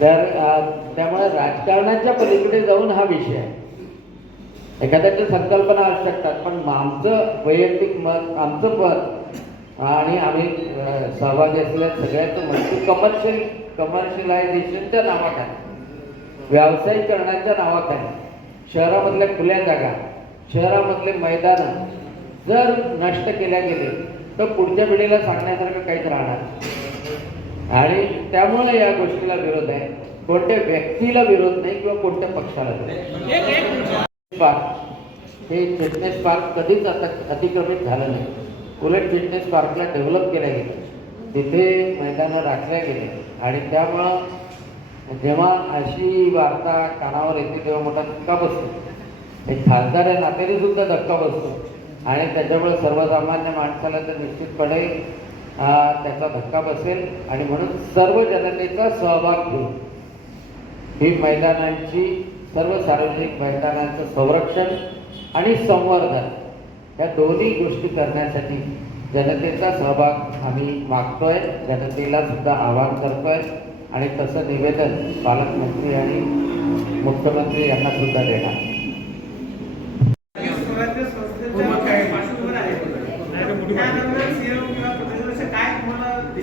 तर त्यामुळे राजकारणाच्या पलीकडे जाऊन हा विषय आहे एखाद्याच्या संकल्पना असू शकतात पण आमचं वैयक्तिक मत आमचं पद आणि आम्ही सहभागी असलेल्या सगळ्याचं मत कमर्शियल कमर्शियलायझेशनच्या नावाखाली व्यावसायिकरणाच्या नावाखाली शहरामधल्या खुल्या जागा शहरामधले मैदानं जर नष्ट केल्या गेले तर पुढच्या पिढीला सांगण्यासारखं काहीच राहणार नाही. आणि त्यामुळे या गोष्टीला विरोध आहे. कोणत्या व्यक्तीला विरोध नाही किंवा कोणत्या पक्षाला विरोध नाही. पार्क हे फिटनेस पार्क कधीच आता अतिक्रमित झालं नाही. उलट फिटनेस पार्कला डेव्हलप केलं गेलं. तिथे मैदानं राखल्या गेले. आणि त्यामुळं जेव्हा अशी वार्ता कानावर येते तेव्हा मोठा धक्का बसतो. एक खासदार या नात्याने सुद्धा धक्का बसतो. आणि त्याच्यामुळे सर्वसामान्य माणसाला तर निश्चितपणे हा त्याचा धक्का बसेल आणि म्हणून सर्व जनतेचा सहभाग घेऊन ही मैदानांची सर्व सार्वजनिक मैदानांचं संरक्षण आणि संवर्धन या दोन्ही गोष्टी करण्यासाठी जनतेचा सहभाग आम्ही मागतोय जनतेला सुद्धा आवाहन करतोय आणि तसं निवेदन पालकमंत्री आणि मुख्यमंत्री यांना सुद्धा देणार स्वराज्य संस्थेच्या पार्श्वभूमीवर आहे. त्यादरम्यान CM किंवा पत्रकारांचे काय तुम्हाला दिशानिर्देश दिला जाईल? किंवा आम्हाला कसं कळलं? आम्हाला काही प्रेस पाठवून ते प्रदेश प्रवक्ते सांगतील. नाही पण तो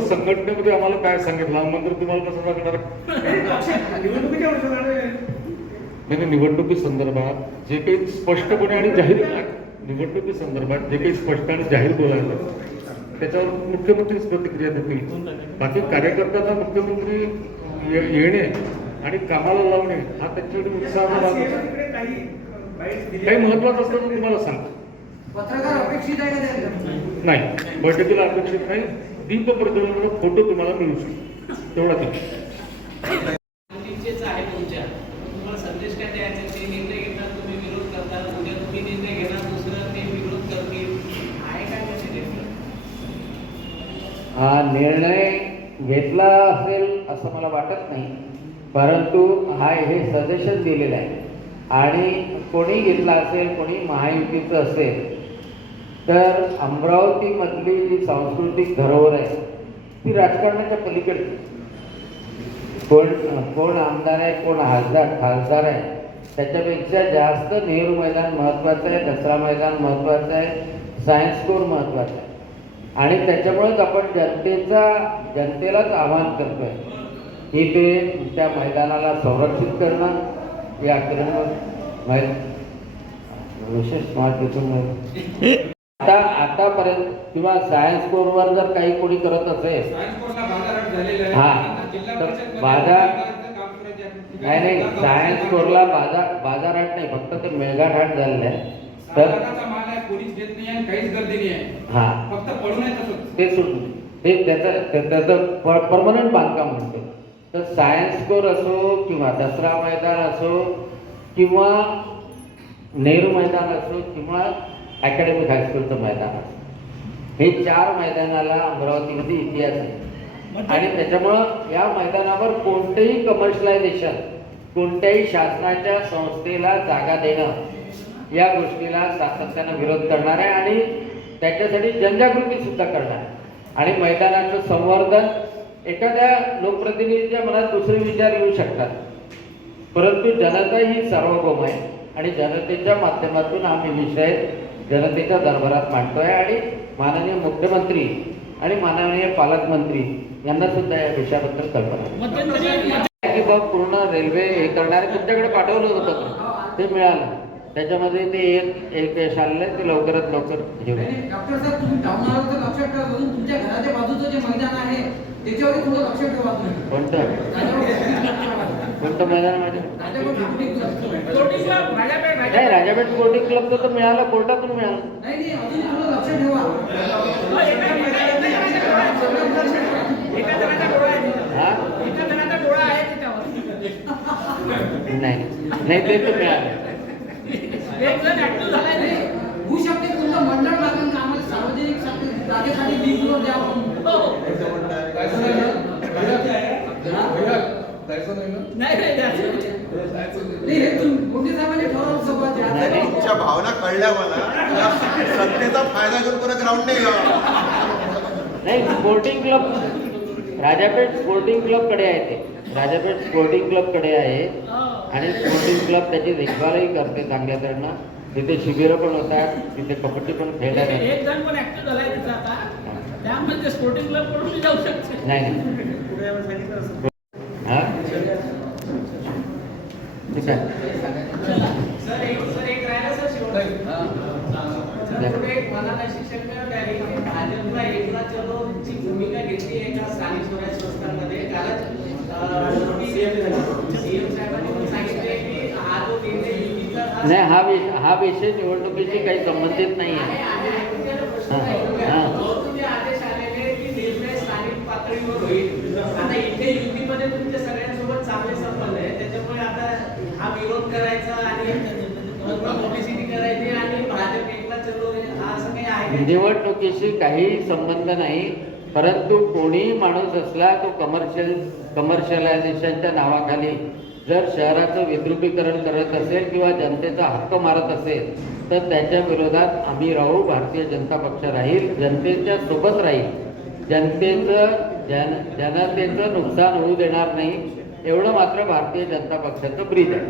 संघटनेमध्ये आम्हाला काय सांगितलं आमंत्रण तुम्हाला कसं सांगणार निवडणुकी संदर्भात जे काही स्पष्टपणे आणि जाहीर निवडणुकी संदर्भात जे काही स्पष्ट आणि जाहीर बोलायचं. त्याच्यावर मुख्यमंत्रीच प्रतिक्रिया देतील. बाकी कार्यकर्त्यांना मुख्यमंत्री येणे आणि कामाला लावणे हा त्यांच्याकडे उत्साह काही महत्वाचं असतं तर तुम्हाला सांगतो. पत्रकार अपेक्षित आहे का नाही. बैठकीला अपेक्षित नाही दीप प्रज्वलनाचा फोटो तुम्हाला मिळू शकतो. तेवढा ते मोदींचेच आहे तुमच्या. तुम्हाला संदेश काय द्यायचा? ते निर्णय घेतात तुम्ही विरोध करता. उद्या तुम्ही निर्णय घेणार दुसरं ते विरोध करतील. आहे काय त्याचे निर्णय? हा निर्णय घेतला असेल असं मला वाटत नाही. परंतु हा हे सजेशन दिलेलं आहे. आणि कोणी घेतला असेल कोणी महायुतीचं असेल तर अमरावतीमधली जी सांस्कृतिक धरोहर आहे ती राजकारणाच्या पलीकडची. कोण कोण आमदार आहे कोण खासदार खासदार आहे त्याच्यापेक्षा जास्त नेहरू मैदान महत्त्वाचं आहे दसरा मैदान महत्त्वाचं आहे सायन्स कोर महत्त्वाचं आहे. आणि त्याच्यामुळेच आपण जनतेचा जनतेलाच आवाहन करतोय. की ते त्या मैदानाला संरक्षित करणं या किरण मै विशेष माहिती आता आतापर्यंत किंवा सायन्स कोरवर जर काही कोणी करत असेल हा. तर बाजार नाही नाही. सायन्स कोरला बाजार बाजारहाट नाही. फक्त ते मेळघाट झालेलं आहे. तर हा. फक्त ते सोडून ते त्याचं त्याचं परमनंट बांधकाम म्हणतो तर सायन्स कोर असो किंवा दसरा मैदान असो किंवा नेहरू मैदान असो किंवा अकॅडमिक हायस्कूलचं मैदान असो. हे चार मैदानाला अमरावतीमध्ये इतिहास आहे. आणि त्याच्यामुळं या मैदानावर कोणतेही कमर्शियलायझेशन कोणत्याही शासनाच्या संस्थेला जागा देणं या गोष्टीला सातत्यानं विरोध करणार आहे आणि त्याच्यासाठी जनजागृती सुद्धा करणार आहे. आणि मैदानाचं संवर्धन एखाद्या लोकप्रतिनिधीच्या मनात दुसरे विचार येऊ शकतात. परंतु जनता ही सार्वभौम आहे आणि जनतेच्या माध्यमातून आम्ही विषय जनतेच्या दरबारात मांडतोय आणि माननीय मुख्यमंत्री आणि माननीय पालकमंत्री यांना सुद्धा या विषयाबद्दल कल्पना. की बघ पूर्ण रेल्वे हे करणारे तुमच्याकडे पाठवलं होतं. ते मिळालं. त्याच्यामध्ये ते एक एक यश आलेलं आहे ते लवकरात लवकर घेऊ डॉक्टर साहेब तुम्ही आलो तर लक्षात ठेवा. अजून तुमच्या घराच्या बाजूचं जे मैदान आहे त्याच्यावर थोडं लक्ष ठेवा तुम्ही कोणतं? कोणतं मैदान माहिती नाही राजापेठ स्पोर्टिंग क्लबचं तर मिळालं कोर्टातून मिळालं. नाही नाही अजून थोडं लक्ष ठेवा. नाही ते तर मिळालं. एक जण ऍक्टिव्ह झालाय नाही, होऊ शकते तुमचं मंडळ लागेल का आम्हाला सार्वजनिक साठी- जागेसाठी लीज लोन द्या. हो. तुमच्या भावना कळल्या मला. सत्तेचा फायदा घेऊन परत ग्राउंड नाही नाही स्पोर्टिंग क्लब राजापेठ स्पोर्टिंग क्लबकडे आहे ते. राजापेठ स्पोर्टिंग क्लबकडे आहे. आणि स्पोर्टिंग क्लब त्याची देखभालही करते चांगल्या तऱ्हेनं तिथे शिबिरं पण होतात. तिथे कबड्डी पण खेळल्या एक जातात जण पण ऍक्टिव्ह झालाय तिथं आता. त्यामध्ये ते स्पोर्टिंग क्लबकडून मी जाऊ शकते. नाही नाही. पुढे यायला सांगितलं असतं. हा? ठीक आहे. भाजपला एकला चलोची भूमिका घेतली एका स्थानिक स्वराज्य संस्थांमध्ये कारण सीएम साहेबांनी पण सांगितले की हा जो निर्णय युतीचा नाही हा विषय हा विषय निवडणुकीशी काही संबंधित नाही आहे. आदेश की स्थानिक पातळीवर होईल आता इथे युतीमध्ये तुमच्या सगळ्यांसोबत चांगले संबंध आहे त्याच्यामुळे आता हा विरोध करायचा आणि पब्लिसिटी करायची आणि भाजप एकला चलो हा निवडणुकीशी काही निवडणुकीशी काहीही संबंध नाही परंतु कोणीही माणूस असला तो कमर्शियल कमर्शियलायझेशनच्या नावाखाली जर शहराचं विद्रुपीकरण करत असेल किंवा जनतेचा हक्क मारत असेल तर त्याच्या विरोधात आम्ही राहू भारतीय जनता पक्ष राहील जनतेच्या सोबत राहील. जनतेचं जन जनतेचं नुकसान होऊ देणार नाही एवढं मात्र भारतीय जनता पक्षाचं ब्रीद आहे.